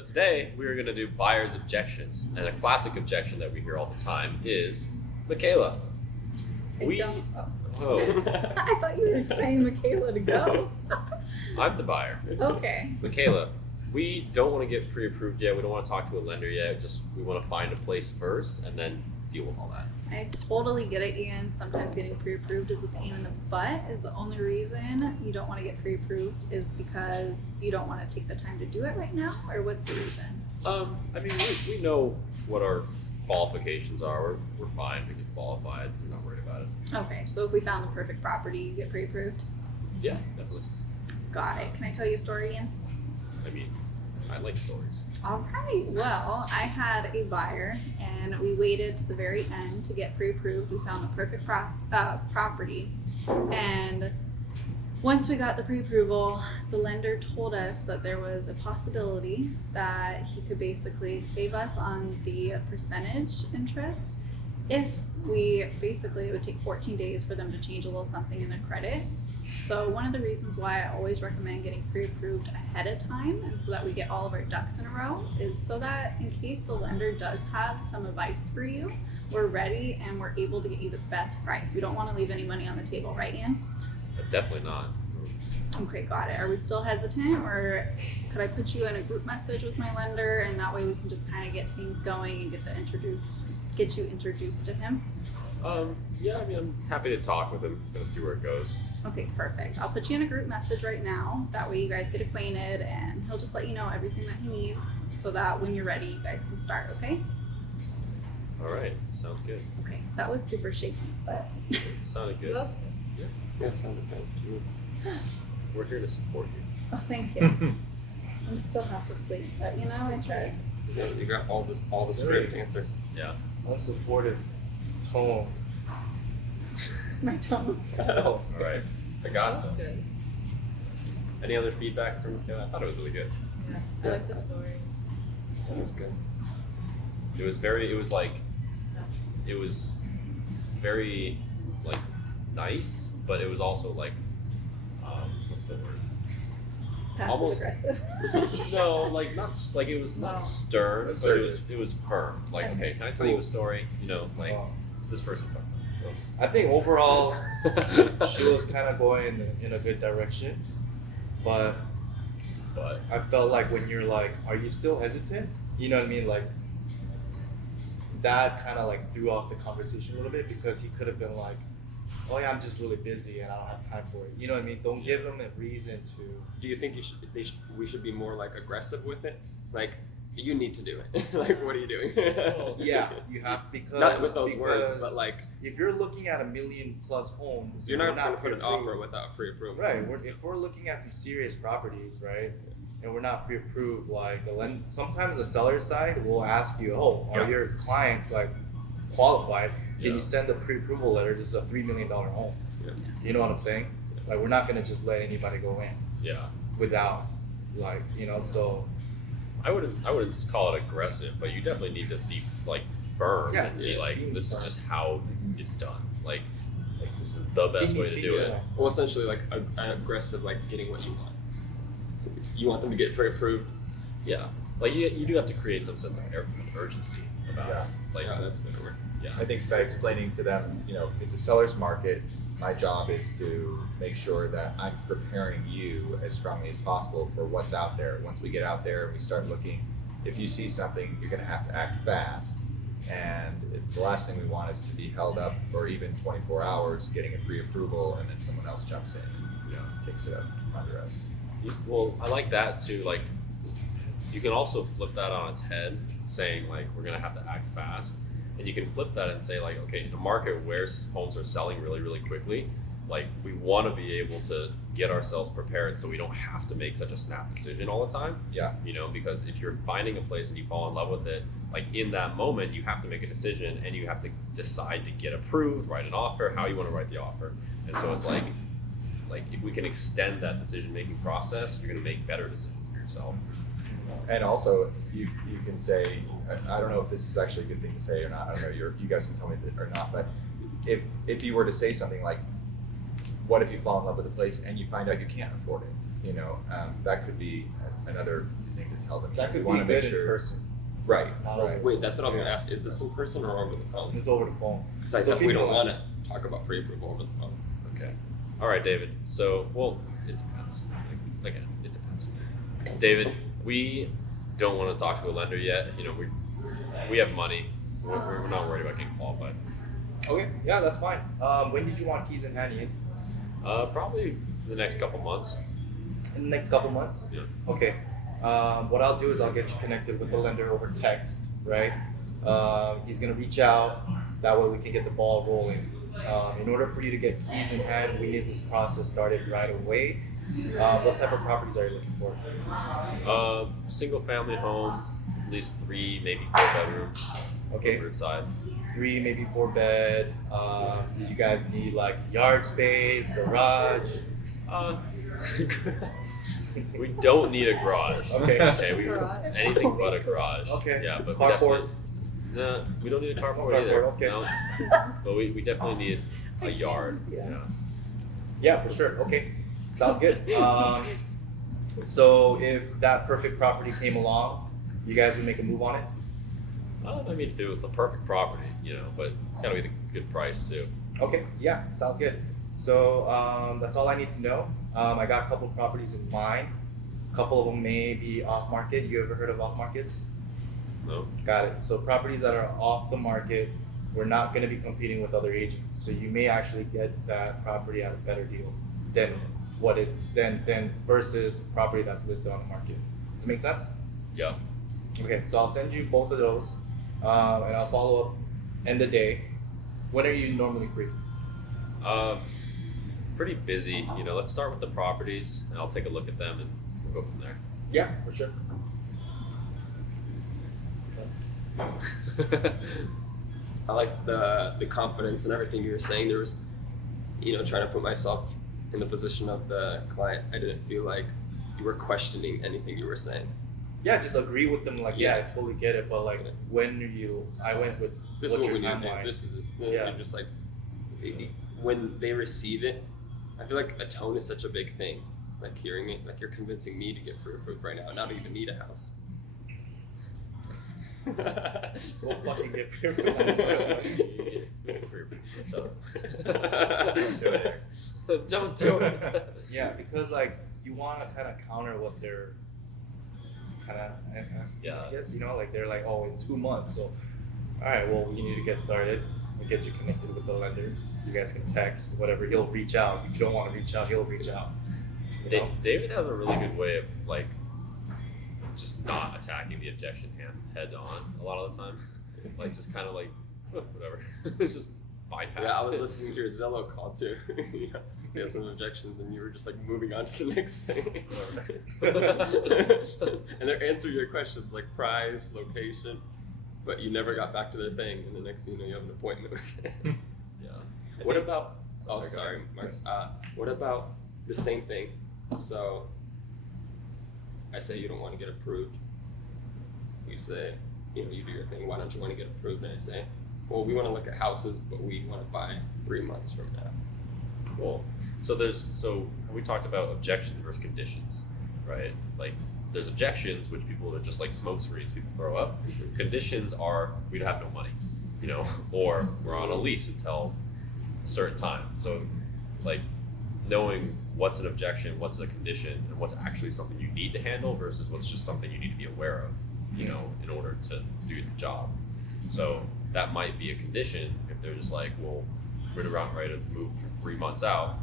So today we are going to do buyer's objections, and a classic objection that we hear all the time is, Michaela, I thought you were saying Michaela to go. I'm the buyer. Okay. Michaela, we don't want to get pre-approved yet. We don't want to talk to a lender yet. We want to find a place first and then deal with all that. I totally get it, Ian. Sometimes getting pre-approved is a pain in the butt. Is the only reason you don't want to get pre-approved is because you don't want to take the time to do it right now, or what's the reason? I mean, we know what our qualifications are. We're fine. We get qualified. We're not worried about it. Okay, so if we found the perfect property, you get pre-approved? Yeah, definitely. Got it. Can I tell you a story, Ian? I mean, I like stories. All right. Well, I had a buyer, and we waited to the very end to get pre-approved. We found the perfect property, and once we got the pre-approval, the lender told us that there was a possibility that he could basically save us on the percentage interest if it would take 14 days for them to change a little something in their credit. So one of the reasons why I always recommend getting pre-approved ahead of time, and so that we get all of our ducks in a row, is so that in case the lender does have some advice for you, we're ready and we're able to get you the best price. We don't want to leave any money on the table, right, Ian? Definitely not. Okay, got it. Are we still hesitant, or could I put you in a group message with my lender, and that way we can just kind of get things going and get you introduced to him? Yeah, I mean, I'm happy to talk with him. Gonna see where it goes. Okay, perfect. I'll put you in a group message right now. That way you guys get acquainted, and he'll just let you know everything that he needs, so that when you're ready, you guys can start. Okay? All right, sounds good. Okay. That was super shaky, but Sounded good. That's Yeah, Yeah, sounded good. we're here to support you. oh, thank you. I'm still half asleep, but I tried. Yeah, you got all the script answers. Yeah. Unsupportive tone. My tone. Oh, All right. I got some. good. Any other feedback from Michaela? I thought it was really good. Yeah, I like the story. That was good. It was very like nice, but it was also like, what's the word? Passive Almost- aggressive. No, like not like it was not No. stern, but Assertive. it was firm. Like, okay, can I tell you a story? Like this person. I think overall she was kind of going in a good direction, but I felt like when you're like, are you still hesitant? You know what I mean? Like that kind of like threw off the conversation a little bit, because he could have been like, oh yeah, I'm just really busy and I don't have time for it. You know what I mean? Don't give them a reason to. Do you think we should be more like aggressive with it? Like, you need to do it. Like, what are you doing? Yeah, you have, because Not with those words, but like, if you're looking at 1 million plus homes, you're we're not going to put an pre-approved. offer without pre-approval. Right. If we're looking at some serious properties, right, and we're not pre-approved, like sometimes the seller side will ask you, oh, are Yeah. your clients like qualified? Can Yeah. you send a pre-approval letter? This is a $3 million home. Yeah. You know what I'm saying? Like, we're not gonna just let anybody go in Yeah. without, like, so. I wouldn't call it aggressive, but you definitely need to be like firm Yeah, and be just like, being this firm. is just how it's done. Like this is the best way to do it. Well, essentially, like an aggressive, like getting what you want. You want them to get pre-approved. Yeah. Like you do have to create some sense of urgency about Yeah. it. Like Yeah, that's a good word. yeah. I think by explaining to them, it's a seller's market. My job is to make sure that I'm preparing you as strongly as possible for what's out there. Once we get out there and we start looking, if you see something, you're going to have to act fast. And the last thing we want is to be held up for even 24 hours getting a pre-approval, and then someone else jumps in and takes it up under us. Well, I like that too. Like, you can also flip that on its head, saying like we're gonna have to act fast, and you can flip that and say like, okay, in a market where homes are selling really, really quickly, like we want to be able to get ourselves prepared so we don't have to make such a snap decision all the time. Yeah. Because if you're finding a place and you fall in love with it, like in that moment you have to make a decision and you have to decide to get approved, write an offer, how you want to write the offer, and so it's like if we can extend that decision making process, you're going to make better decisions for yourself. And also, you can say, I don't know if this is actually a good thing to say or not. I don't know. You guys can tell me or not. But if you were to say something like, "What if you fall in love with a place and you find out you can't afford it?" that could be another thing to tell them. That You could be wanna make good in sure- person. Right, Not right. over. Wait, that's what I was gonna ask. Is this in person or over the phone? It's over the phone. Because I So if definitely you don't want- want to talk about pre-approval over the phone. Okay. All right, David. So, well, it depends. Again, it depends. David, we don't want to talk to a lender yet. We have money. We're not worried about getting qualified. Okay, yeah, that's fine. When did you want keys in hand, Ian? Probably the next couple months. In the next couple months? Yeah. Okay. What I'll do is I'll get you connected with the lender over text, right? He's gonna reach out. That way we can get the ball rolling. In order for you to get keys in hand, we need this process started right away. What type of properties are you looking for? Single family home, at least 3, maybe 4 bedrooms. Okay. Roadside. 3, maybe 4 bed. Did you guys need like yard space, garage? We don't need a garage. Okay. Okay. Garage. Anything but a garage. Okay. Yeah, but Carport? No, we don't need a carport Carport, either. okay. No. But we definitely need a yard. Yeah. Yeah, for sure. Okay, sounds good. So if that perfect property came along, you guys would make a move on it? I mean, if it was the perfect property, but it's got to be the good price too. Okay, yeah, sounds good. So that's all I need to know. I got a couple of properties in mind. A couple of them may be off market. You ever heard of off markets? No. Got it. So properties that are off the market, we're not going to be competing with other agents. So you may actually get that property at a better deal than what it's than versus property that's listed on the market. Does it make sense? Yeah. Okay, so I'll send you both of those, and I'll follow up end of day. When are you normally free? Pretty busy. Let's start with the properties, and I'll take a look at them, and we'll go from there. Yeah, for sure. I like the confidence and everything you were saying. There was, trying to put myself in the position of the client. I didn't feel like you were questioning anything you were saying. Yeah, just agree with them. Like, yeah, Yeah. I totally get it, but like, when are you? I went with This what's is what your we need to do. timeline? This is Yeah. you're just like when they receive it. I feel like a tone is such a big thing. Like hearing it, like you're convincing me to get pre-approved right now, and I don't even need a house. We'll fucking get Don't do it. Yeah, because like you want to kind of counter what they're kind of. Yeah. I guess like they're like, oh, in 2 months. So, all right, well, we need to get started. We get you connected with the lender. You guys can text whatever. He'll reach out. If you don't want to reach out, he'll reach out. You know? David has a really good way of just not attacking the objection head on a lot of the time. Just kind of whatever. It's just bypass. Yeah, I was it. listening to your Zello call too. You had some objections, and you were just moving on to the next thing. And they're answering your questions like price, location, but you never got back to their thing. And the next thing you know, you have an appointment with it. Yeah. What about? Oh, Sorry, sorry, Marcus. What about the same thing? So, I say you don't want to get approved. You say, you do your thing. Why don't you want to get approved? And I say, well, we want to look at houses, but we want to buy 3 months from now. Cool. So we talked about objections versus conditions, right? There's objections, which people are just like smoke screens people throw up. Conditions are we don't have no money, or we're on a lease until a certain time. So knowing what's an objection, what's a condition, and what's actually something you need to handle versus what's just something you need to be aware of, in order to do the job. So that might be a condition if they're just like, well, we're ready to move for 3 months out.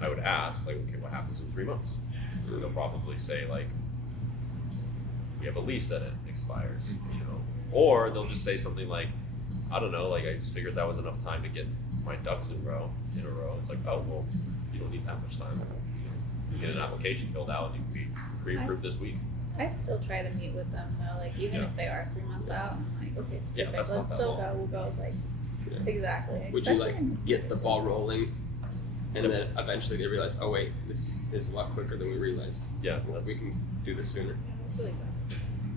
I would ask, okay, what happens in 3 months? And they'll probably say, we have a lease that it expires, or they'll just say something like, I don't know, I just figured that was enough time to get my ducks in a row. It's like, oh, well, you don't need that much time. You get an application filled out and you can be pre-approved this week. I still try to meet with them though, even Yeah. if they are 3 months out. I'm like, okay, Yeah, perfect, that's not let's that still long. go. We'll go Yeah. exactly. Would you especially in this get the condition. ball rolling, and then eventually they realize, oh wait, this is a lot quicker than we realized. Yeah, We can do this sooner. Really good.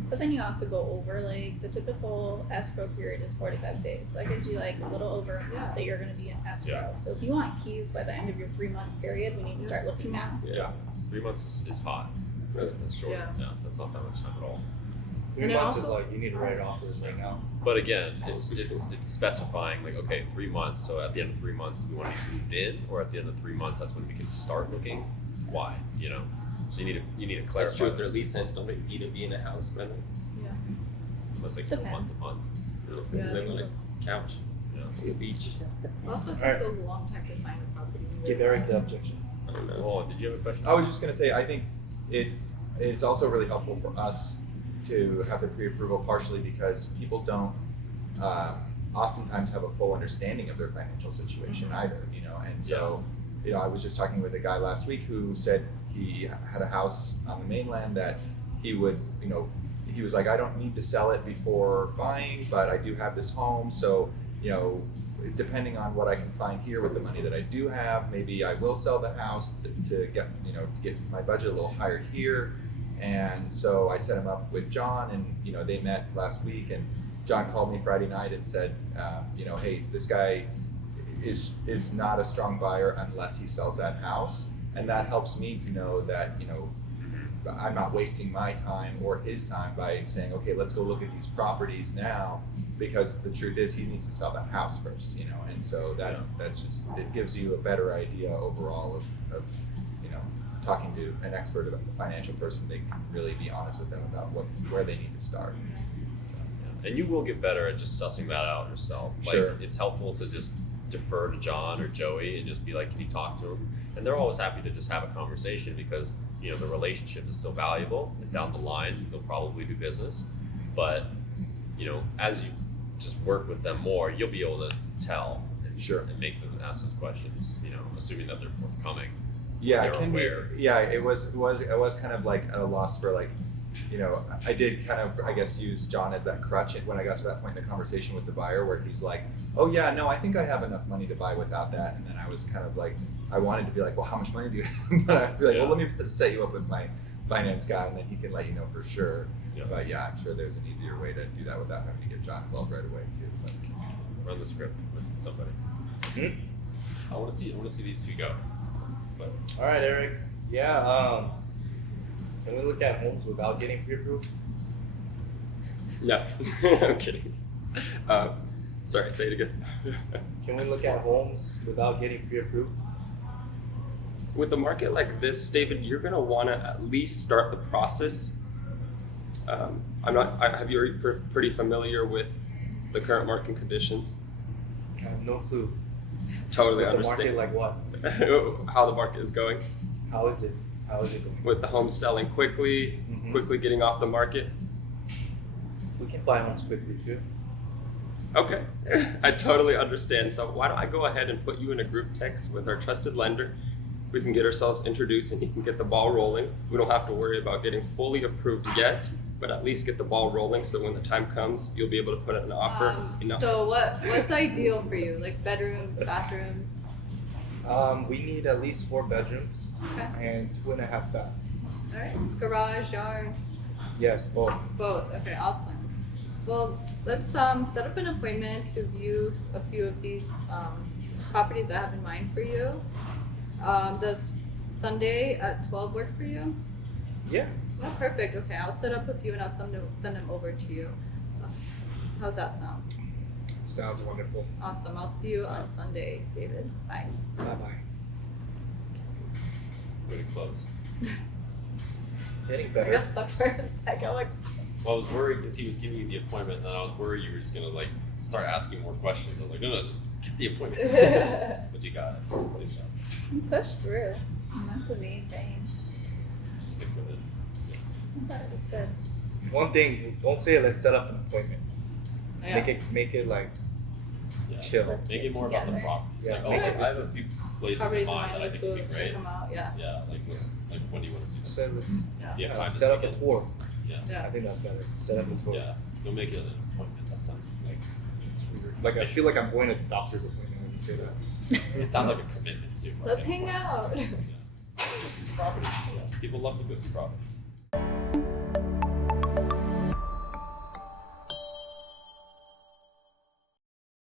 But then you also go over the typical escrow period is 45 days. So that gives you a little over a month that you're going to be in escrow. Yeah. So if you want keys by the end of your 3 month period, we need to start looking now. Yeah. 3 months is hot. That's short. Yeah. That's not that much time at all. 3 And it months is also- like you need to write off right now. But again, it's specifying like, okay, 3 months. So at the end of 3 months, do we want to be moved in, or at the end of 3 months, that's when we can start looking? Why? You know, so you need to clarify. That's true. If their those lease things. ends, don't they need to be in a house, man? Yeah. Unless they go Depends. month to month. Unless they Yeah. live on a couch You know. on the beach. Also, it Alright. takes a long time to find a property. Give Eric the objection. I don't know. Oh, did you have a question? I was just gonna say, I think it's also really helpful for us to have the pre-approval, partially because people don't oftentimes have a full understanding of their financial situation either, you know. And so, you know, I was just talking with a guy last week who said he had a house on the mainland that he would, you know, he was like, I don't need to sell it before buying, but I do have this home, so, you know, depending on what I can find here with the money that I do have, maybe I will sell the house to get, you know, to get my budget a little higher here. And so I set him up with John, and, you know, they met last week, and John called me Friday night and said, you know, hey, this guy is not a strong buyer unless he sells that house. And that helps me to know that, you know, I'm not wasting my time or his time by saying, okay, let's go look at these properties now, because the truth is he needs to sell that house first, you know. And so that's just, it gives you a better idea overall of you know, talking to an expert about the financial person. They can really be honest with them about where they need to start. Yeah. And you will get better at just sussing that out yourself. Like, Sure. it's helpful to just defer to John or Joey and just be like, can you talk to him? And they're always happy to just have a conversation, because, you know, the relationship is still valuable, and down the line they'll probably do business. But, you know, as you just work with them more, you'll be able to tell and, Sure. and make them ask those questions, you know, assuming that they're forthcoming. Yeah, They're it can be, aware. yeah, it was kind of like at a loss for, like, you know, I did kind of, I guess, use John as that crutch when I got to that point in the conversation with the buyer where he's like, oh yeah, no, I think I have enough money to buy without that. And then I was kind of like, I wanted to be like, well, how much money do you have? But I'd be like, Yeah. well, let me set you up with my finance guy, and then he can let you know for sure. Yeah. But yeah, I'm sure there's an easier way to do that without having to get John involved right away too. But, Run the script with somebody. Mhm. I want to see these two go. But All right, Eric. Yeah. Can we look at homes without getting pre-approved? No, I'm kidding. Sorry, say it again. Can we look at homes without getting pre-approved? With a market like this, David, you're gonna want to at least start the process. Have you already pretty familiar with the current market conditions? I have no clue. Totally The understand market, like what? how the market is going, How is it? How is it going? with the homes selling quickly, Mhm. quickly getting off the market. We can buy homes quickly too. Okay, I totally understand. So why don't I go ahead and put you in a group text with our trusted lender? We can get ourselves introduced, and he can get the ball rolling. We don't have to worry about getting fully approved yet, but at least get the ball rolling, so when the time comes, you'll be able to put in an offer. So what's ideal for you? Like bedrooms, bathrooms? We need at least 4 bedrooms Okay. and 2.5 baths. All right. Garage, yard, Yes, both. both. Okay, awesome. Well, let's set up an appointment to view a few of these properties I have in mind for you. Does Sunday at 12 work for you? Yeah. Oh, perfect. Okay, I'll set up a few and I'll send them over to you. How's that sound? Sounds wonderful. Awesome. I'll see you on Sunday, David. Bye. Bye bye. pretty close. Getting I better. got stuck for a second. Like, Well, I was worried because he was giving you the appointment, and then I was worried you were just gonna like start asking more questions. I was like, no, just get the appointment. But you got it. Nice job. you pushed through. And that's the main thing. Stick with it. Yeah. That was good. One thing, don't say let's set up an appointment. Yeah. Make it like Yeah. chill. Let's Make get it more about the together. property. It's Yeah, like, oh, make like, it- I have a few places Properties in mind that I let's think go, would be let's great. check them out. Yeah. Yeah, like when do you want to see them? Set, let's, Yeah. You have time to set up speak a it? tour. Yeah. Yeah. I think that's better. Set up a tour. Yeah. Don't make it an appointment. That sounds like it's weird. Like I feel like I'm going to the doctor's appointment when you say that. It sounds like a commitment too. Let's hang out. Yeah. Go see some properties. Yeah. People love to go see properties.